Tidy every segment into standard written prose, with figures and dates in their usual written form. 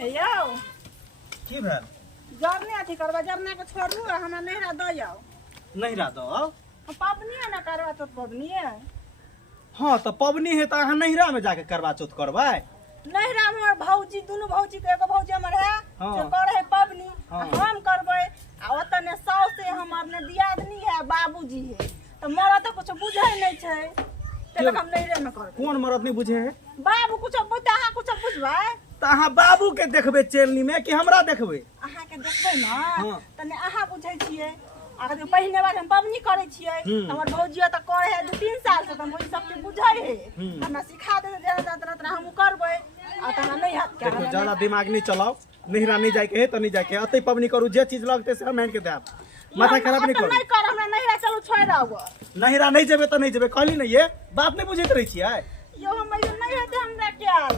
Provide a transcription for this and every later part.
हेयौ की भेल? जरने अथी करबा जरने के छोड़ू हमरा नहिरा द जाओ। नहिरा दो पबनी है ना करवा तो पबनी है। हाँ तो पबनी है तो अहाँ नहिरा में जाके करवा चौथ करबै। नहिरा में भौजी दुनू भौजी के एगो भौजी हमर है हाँ। जो करे है पबनी हाँ। हम करबै आ ओतने साउस है हमर ने दियादनी है बाबूजी है तो मोरा तो कुछ बुझै नहीं छै तब हम नहिरे में करबै। कौन मरद नहीं बुझे है? बाबू कुछ बुझता अहाँ कुछ बुझबै तो अहाँ बाबू के देखबे चेलनी में कि हमरा देखबे? अहाँ के देखबै ना हाँ। तने अहाँ बुझै छियै। अगर जो पहिने बार हम पबनी करे छियै हमर भौजिया त करे है 2-3 साल से हम सब के बुझै है हमरा सिखा दे जरा हम करबै आ त नहीं हाथ के देखो ज्यादा दिमाग नहीं चलाओ। नहिरा नहीं जाके है तो नहीं जाके अतै पबनी करू जे चीज लगते से हम आन के देब। माथा खराब नहीं करू। नहीं कर हमरा नहिरा चलू छोड़ आबो। नहिरा नहीं जेबे तो नहीं जेबे कहली नहीं ये बात नहीं बुझैत रही छियै। यो हम नहीं हेते हमरा केल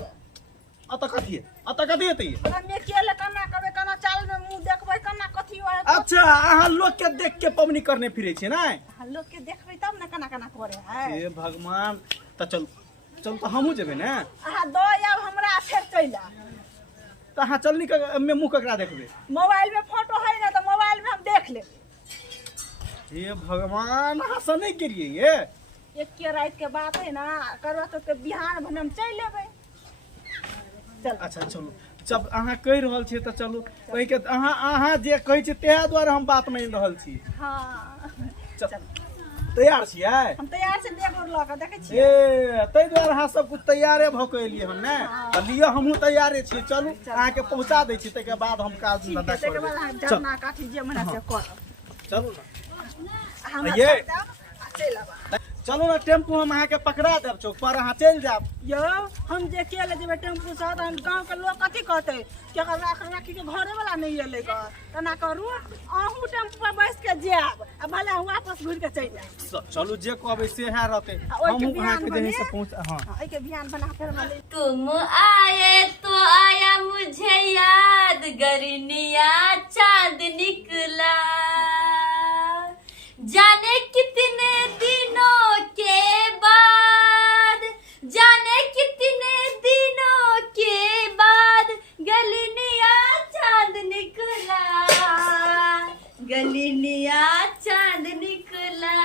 अत कथी है? अत कथी हेतै? हम केल कना करबै कना चाल में मुंह देखबै कना कथी होय। अच्छा अहाँ लोग के देख के पबनी करने फिरे छियै ना? लोग के देखबै तब ना कना कना करे है। हे भगवान त चल चल तो हमहू जेबे ना। अहाँ दो आब हमरा फेर चैला तो अहाँ चलनी में मुंह ककरा देखबे? मोबाइल में फोटो है ना तो मोबाइल में हम देख लेबै। हे भगवान हंसा नहीं करिए ये। एक के रात के बात है ना करवा तो के बिहान भन हम चल लेबै। चल अच्छा चलो जब अहाँ कह रहल छी त चलू कहि के अहाँ जे कहै छी तेहे द्वारे हम बात मान रहल छी। हां चल तैयार छियै? हम तैयार से देख ल के देखै छियै। ए तै द्वारे अहाँ सब कुछ तैयारे भ के एलिए हम ने त लियो हमहू तैयारे छी। चलू अहाँ के पहुंचा दै छी तै के बाद हम काज धंधा तै के बाद हम करब। जरना काठी जे मना से करब। चलू ना हम ये। चल आबा। चलू ना टेम्पू हम अहाँ के पकड़ा देब चौक पर अहाँ चल जाब। यो हम जे के ले जेबै टेम्पू से त हम गांव के लोग कथि कहतै के राखी के घरे वाला नहीं एले क तना करू अहू टेम्पू पर बैठ के जाब आ भले हम वापस घुर के चल जाब। चलू जे कहबै से है रहते ओइ के हमहू अहाँ के बिहान जहीं से पहुंच हां एहि के बिहान बना फेर हम ले। तुम आए तो आया मुझे याद गरनिया चांद निकला जाने कितने दिनों के बाद जाने कितने दिनों के बाद गलनिया चांद निकला गलनिया चांद निकला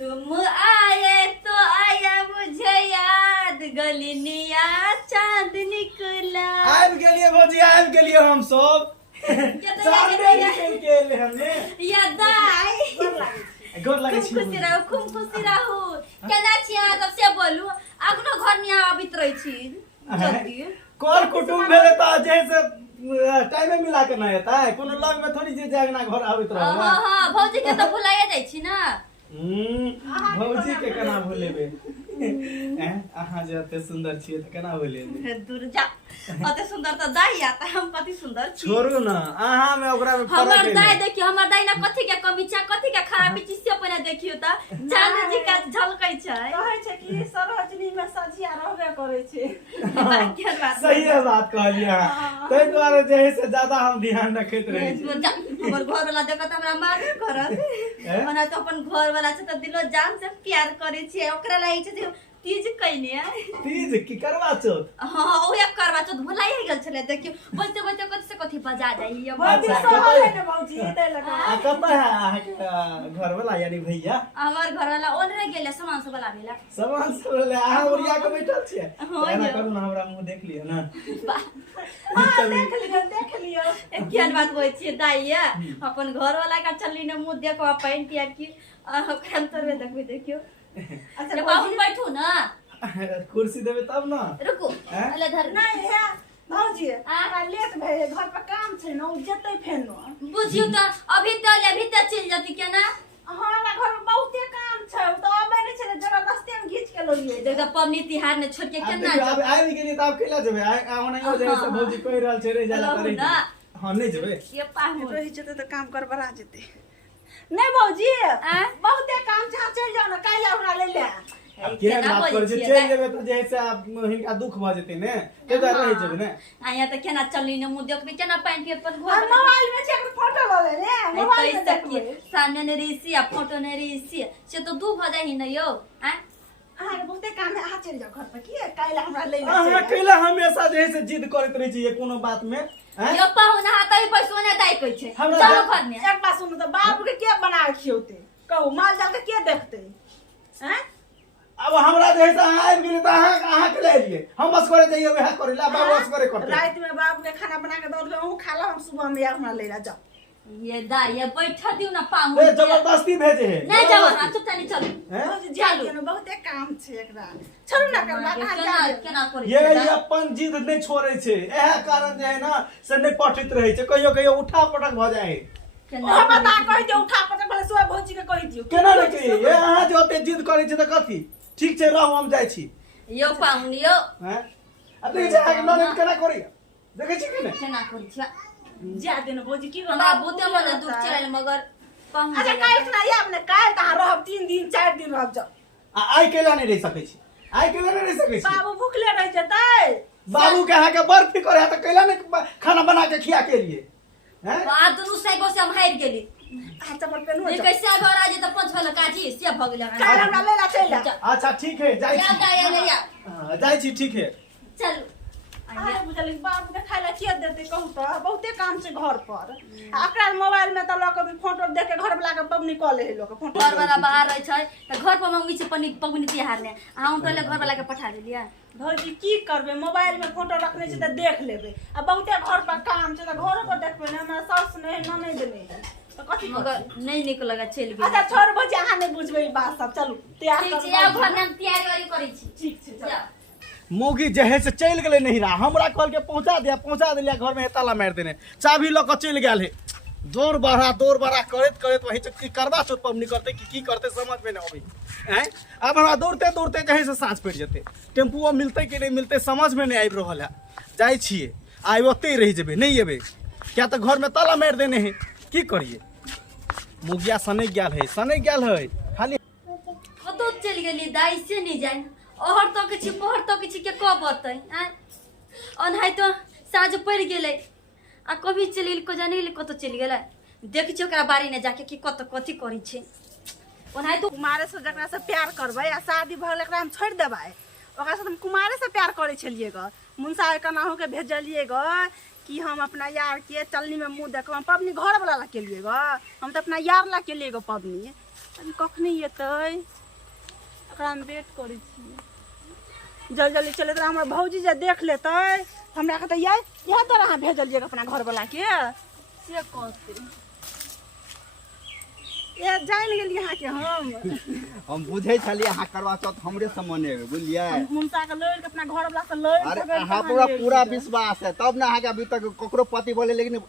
तुम आए तो आया मुझे याद गलनिया चांद निकला। आबि गेलिए भौजी आबि गेलिए हम सब। सामने निकल के एले हमने या दाई गोर लागे छी। खूब खुशी रहू केना छी अहाँ तब से बोलू अगनो घर में आबित रही छी जल्दी कौन कुटुंब भेले त जैसे टाइम मिला के ना हेता है कोनो लग में थोड़ी जे जागना घर आबित रहल। हां हां भौजी के तो भुलाइए जाइ छी ना। भौजी के केना भूलेबे? अहाँ जे एते सुंदर छियै त केना भूलेबे? दूर जा अते सुंदर त दाई आता हम कति सुंदर छी। छोड़ू ना अहाँ में ओकरा में फर्क हमर है। दाई देखियो हमर दाई ना कथि के कमी छै कथि के खराबी चीज से पने देखियो त चांद जी का झलकै छै कहै छै कि सरोजनी में सजिया रहबे करै छै। भाग्य बात सही है बात कहलिए अहाँ तै द्वारे जे है से ज्यादा हम ध्यान रखैत रहै छी। हमर घर वाला देखत हमरा मार करत ओना तो अपन घर वाला छै त दिलो जान से प्यार करे छै ओकरा लागि छै जे तीज कइने तीज की करवा चौथ? हां ओया करवा चौथ भुलाइ गेल छले देखियो बजते बजते कथि से कथि बजा जाइए भौजी अच्छा, सहल है ना भौजी दे लगा। कत है अहाँ के घर वाला यानी भैया? हमर घर वाला ओनरे गेले सामान सब वाला भेला सामान सब ले अहाँ ओरिया के बैठल छियै। हाँ, एना यो। करू ना हमरा मुंह देख लियो ना। हां देख लियो केहन बात कहै छियै दाई अपन घर वाला का चलली ने मुंह देखवा पैन तियार की ओकरा अंतर में देखियो। अच्छा अरे बाबू बैठू ना कुर्सी देबे तब ना। रुको हैं? अले धर नहीं है भौजी हमरा लेट भए घर पर काम छै ना जतै फेनो। बुझियो त अभी त चल जाती क्या ना हां ना घर में बहुते काम छै तो अबे नहीं छै जबरदस्ती हम घीच के लोलिए देखा पबनी तिहार ने छोड़ के अब केना देखियो, अब आबि गेलिए त अब कैला जेबे ओनाहियो जे से भौजी कहि रहल छै रे जाला रहू करे। ना। हां नहीं जेबे। ये पाहु रही जेतै त काम करबरा जेतै। नहीं भौजी बहुते काम छै चल जाओ ना काल्हि हमरा ले ले। अब केहन बात कर जे चल जेबे त जे से हिनका दुख भ जेतै ने ते त रहि जेबे ने। आया त केना चलली ने मुंह देखबे केना पैन के पर हम मोबाइल में छै फोटो ल ले रे मोबाइल में कैसे देखिए। सामने ने रीसी आ फोटो ने रीसी से तो दू भ जाई न यो हैं अहाँ बहुते काम है, अहाँ चलि जाओ घर पर की काल्हि हमरा ले अहाँ कैला हमेशा जे है से जिद करैत रहै छी कोनो बात में हैं यो पाहुन हातै पैसो ने दाइ कहै छै हमरा चलो घर में एक बात सुनू तो बाबू के के बना के खियौते कहू माल जाल के के देखते हैं अब हमरा जे है से अहाँ आबि गेली त अहाँ के ले एलिए हम बस करे जाइए वह करे ला बाबू बस करे करते रात में बाबू के खाना बना के दो हम खा लो, हम सुबह में यार हमरा ले जाओ ये दाइ ये बैठा दिउ ना पाहुन ए जबरदस्ती भेजे है नहीं जाओ ना चुप तनी चलो हैं जालू बहुते काम छै एकरा छोड़ू ना कर बात केना केना करै ये छै अपन जिद नहीं छोड़े छे एहे कारण जे है ना से नहीं पठित रहे छे कहियो कहियो उठा पटक भ जाए केना ओ बता कहि दियो उठा पटक भले सोए भौजी के कहि दियो केना नहीं कहिए ये अहाँ जो ओते जिद करे छे त कथी ठीक छे रहू हम जाय छी यो पाहुन यो हैं अब देखे छे आके ननद केना करी देखे छी कि नहीं केना करै छै जा देन भौजी की हमरा बहुते मन दुख चलल मगर पाहुन अच्छा काल्हि ना आब ने काल्हि त रहब 3 दिन 4 दिन रहब जाओ आई केला नहीं रह सके छी आई केला नहीं रह सके छी बाबू भूखले रह जतै बाबू के अहाँ के बड़ फिकर है त कैला नहीं खाना बना के खिया के लिए हैं आ दुनु साइबो से हम हारि गेली अच्छा पर पेनु ये कैसे घर आ जे त पांच वाला काजी से भ गेल काल्हि हमरा ले ला चल जा अच्छा ठीक है जाय या छी या या जाय छी ठीक है चल अरे बुझलिन बाबू के खाय ला के देते कहू त बहुते काम छै घर पर एकरा मोबाइल में त लोग भी फोटो देख के घर वाला के पबनी क ले लोग फोटो घर वाला बाहर रहे छै त घर पर मंगी छै पबनी तिहार ने हम पहले घर वाला के पठा देलिया भौजी की करबे मोबाइल में फोटो रखने छै त देख लेबे आ बहुते घर पर काम छै त घरो पर देखबे ने हमरा सास ने ननद ने त कथि मगर नहीं निक लगा चल गेल अच्छा छोड़ भौजी अहाँ नहीं बुझबे ई बात सब चलू तैयार ठीक कर छै आब घर में तैयारी करै छी ठीक छै चल मौगी जहे से चल गए नहीं रहा हमरा कल के पहुंचा दिया घर में ताला मार देने चाबी ल के चल गया है दौड़ बढ़ा करत करत वही की करवा चौथ पबनी करते कि करते समझ में नहीं आवे हैं अब हमरा दौड़ते दौड़ते जहे से सांस पड़ जते टेम्पू मिलते कि नहीं मिलते समझ में नहीं आबि रहल है जाय छिए आइ ओते रह जेबे नहीं एबे क्या तो घर में ताला मार देने हैं की करिए मुगिया सने गेल है खाली कतो चल गेली दाई से नहीं जाय ओहर तो के छी पहर तो के छी के क बतै अनहाय तो साँझ पड़ गेलै आ कभी चल गेल को जाने गेलै कतो चल गेलै देख छी ओकरा बारी ने जाके कि कतो कथि करै छै ओनहाय तो कुमारे से जकरा से प्यार करबै आ शादी भऽ गेल एकरा हम छोड़ देबै ओकरा से हम कुमारे से प्यार करै छलिए ग मुंसा कनाहू के भेजलिए ग कि हम अपना यार के चलनी में मुंह देखब हम पबनी घर वाला ला के लिए ग हम तो अपना यार ला के लिए ग पबनी अभी कखनी एतै एकरा हम वेट करै छी जल्दी जल्दी चले तो हमरा भौजी जे देख लेते हमरा कहते यह तरह अहाँ भेजलिए अपना घर वाला के से कहते ये जान गेलिए अहाँ के हम बुझे छलिए अहाँ करवा चौथ हमरे से मनेबे बुझलिए मुंसा के लड़ के अपना घर वाला से लड़ अरे अहाँ पूरा विश्वास है तब ना अहाँ के अभी तक ककरो पति बोले लेकिन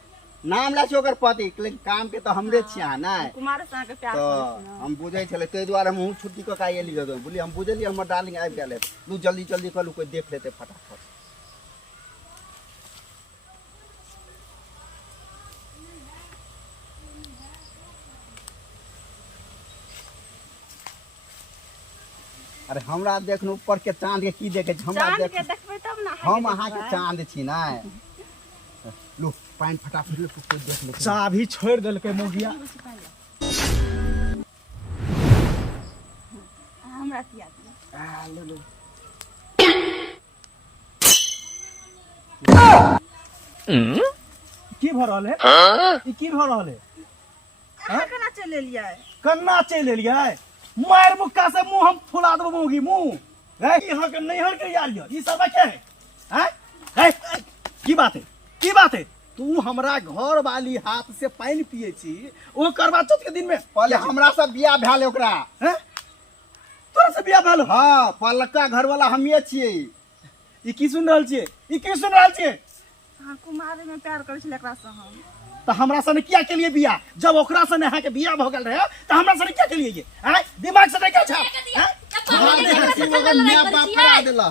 नाम ला छै ओकर पति लेकिन काम के तो हमरे छियै अहाँ नै कुमार से के प्यार तो करय हम बुझे छले तै दुआरे हम छुट्टी क काई एली गदो बोली हम बुझलिए हमर डार्लिंग आबि गेल है तू जल्दी जल्दी कलू कोई देख लेते फटाफट अरे हमरा देखन ऊपर के चांद के की देखे छै हमरा चांद देख के देखबै तब ना हम अहाँ के चांद छी नै लो पानी फटाफट ले कोई देख ले चाबी छोड़ देलकै मौगिया हमरा किया दिया ले लो की भ रहल है ई की भ रहल है अहाँ केना चल एलियै कन्ना चल एलियै मार मुक्का से मुंह हम फुला देबो मौगी मुंह है यहाँ के नैहर के यार ई सब क्या है हैं की बात है तू हमरा घर वाली हाथ से पानी पिए छी ओ करवा चौथ के दिन में पहले हमरा से बियाह भेल ओकरा हैं तोरा से बियाह भेल हां पलका घर वाला हमिए छियै ई की सुन रहल छियै हां कुमारे में प्यार करै छलै एकरा से हम तो हमरा सने क्या के लिए बियाह जब ओकरा सने अहाँ के बियाह भ गेल रहे तो हमरा सने क्या के लिए ये हैं दिमाग से क्या छा मैं बाप करा देला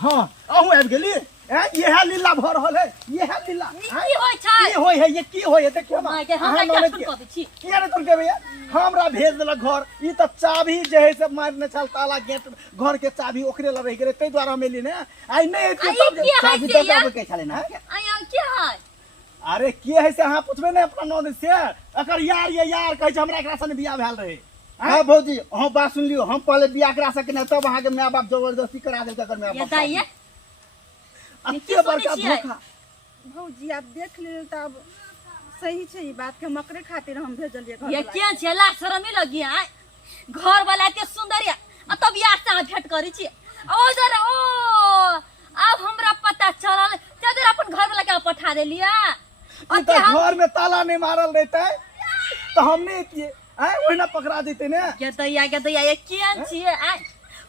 हां अहू आबि गेली इहे लीला भ रहल है इहे लीला की होय छै की होय है ये की होय है देखियो माय के हमरा क्या सुन कहै छी किया रे तुम के भैया हमरा भेज देला घर ई त चाबी जे है से मारने चल ताला गेट घर के चाबी ओकरे ल रह गेले तै द्वारा मिली ने आई नहीं चाबी तो जाबे के छले ना आया के है अरे के है से अहाँ पूछबे ने अपना नौन से अकर यार ये यार कहै छै हमरा एकरा सने बियाह भेल रहे हाँ भौजी हम बात सुन लियो, हम पहले बियाह करा सके तब अहाँ के माँ बाप जबरदस्ती करा देते अगर माँ ये बाप दाइए अत्ते बड़का सुनै छियै? धोखा। भौजी आप देख ले तब सही छै ई बात के मकरे खातिर हम भेजलिए घर ये वाला क्या छै ला शरमी लगी है घर वाला एते सुंदर या आ तब यार से अहाँ भेंट करै छी ओ जरा ओ अब हमरा पता चलल जदर अपन घर वाला के पठा देलिया ई तो घर में ताला नहीं मारल रहते तो हमने किए आए ओहिना पकड़ा देते ने। के दैया ये केन छियै आ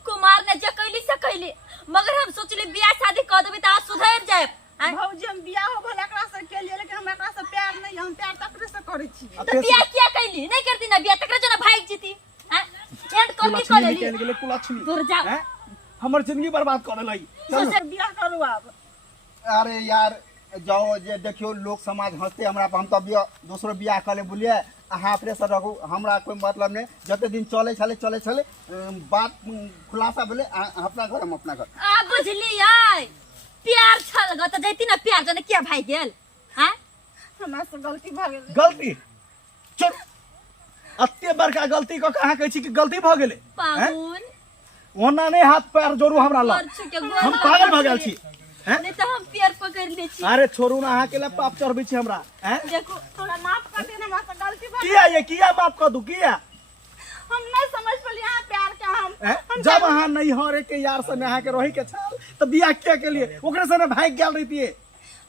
कुमार ने जे कैली से कैली मगर हम सोचली बियाह शादी कर देबै त आ सुधर जाए भौजी हम बियाह हो भला एकरा से के लिए लेकिन हम एकरा से प्यार नहीं हम प्यार तकरे से करै छी तो बियाह क्या कैली नहीं करती ना बियाह तकरा जना भाग जीती हां एंड कर ली कर लेली निकल गेले कुलछनी दूर जा हैं हमर जिंदगी बर्बाद कर लई। सोचे बियाह करू अब अरे यार जाओ जे देखियो लोग समाज हंसते हमरा पर, हम तो दूसरो बियाह करे बोलिए अहाँ प्रेशर रखू, हमरा कोई मतलब नहीं। जते दिन चले चले बात खुलासा बोले अपना घर हम अपना घर। आ बुझली आई प्यार छल ग त जैती ना प्यार जने क्या भाई गेल हां हमरा से गलती भ गेल गलती चल अत्ते बड़का गलती को कहाँ कहै छी कि गलती भ गेले। पाहुन ओना नहीं हाथ पैर जोड़ू हमरा लग, परछु के हम पागल भ गेल छी। हैं नहीं तो हम पैर पकड़ ले छी अरे छोड़ू ना अहाँ के लिए पाप चढ़बै छी हमरा। हैं देखो थोड़ा माफ कर देना हमरा से गलती भ किया ये किया माफ कर दू किया हम नहीं समझ पली हां प्यार के हम हैं? जब अहाँ नहीं हरे के यार से अहाँ के रही के छल तो बियाह क्या के लिए ओकरे से भाग गेल रहितिए।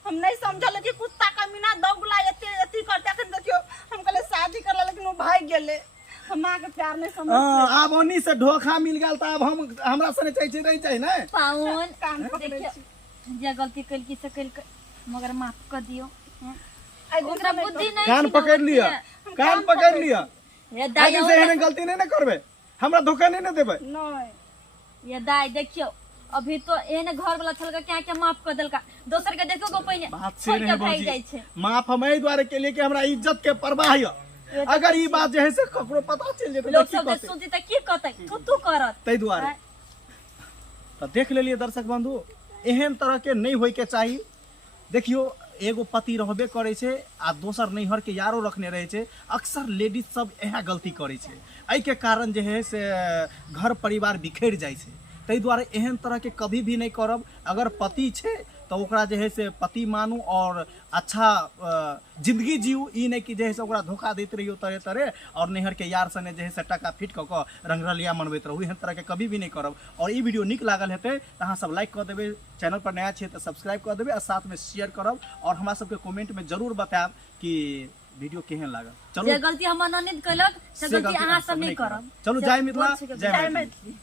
हम नहीं समझल कि कुत्ता कमीना दौगला एते करते अखन देखियो हम कहले शादी करला लेकिन वो भाग गेले हम मां के प्यार नहीं समझ अब ओनी से धोखा मिल गेल त अब हम हमरा से चाहिए नहीं चाहिए ना। पाहुन कान पकड़े देखियो छी जे गलती कल की से कल मगर माफ कर दियो हैं? आई ओकरा बुद्धि नहीं कान छी ना, पकड़ लिया बुद्धि कान पकड़ लिया है। ये आगे दाई से एहन गलती नहीं ना करबे हमरा धोखा नहीं ना देबे। नहीं ये दाई देखियो अभी तो एहन घर वाला छलका क्या क्या माफ कर देलका दोसर के देखो गो पहिने बात से छोड़ के नहीं भाग जाय बोली छै माफ हम एहि दुआरे के लिए कि हमरा इज्जत के परवाह है। अगर ई बात जे है से ककरो पता चल जेतै लोग त की सब करतै सोची त की कहतै तू करत तै दुआरे तो देख लेलिए दर्शक बंधु एहन तरह के नहीं होय के चाहिए। देखियो एगो पति रहबे करे छे आ दोसर नैहर के यारो रखने रहे छे। अक्सर लेडीज सब यह गलती करे छे एहि के कारण जे है से घर परिवार बिखर जाय छे। तै दुआरे एहन तरह के कभी भी नहीं करब। अगर पति छे तो ओकरा जे है से पति मानू और अच्छा जिंदगी जीऊ, ई नहीं कि जे है से ओकरा धोखा देते रहियो तरह तरह और नैहर के यार सने जे है से टका फिट क के रंगरलिया मनबैत रहू। एहन तरह के कभी भी नहीं करब। और ई वीडियो निक लागल हेतै त अहाँ सब लाइक कर देबै, चैनल पर नया छे तो सब्सक्राइब कर देबै और साथ में शेयर करब और हमरा सबके कमेंट में जरूर बताएब कि वीडियो केहन लागल। जे चलू गलती हमर ननद कलक से से गलती गलती अहाँ अहाँ सब नहीं करब। चलू जय मिथिला जय मैथिली। मैथिली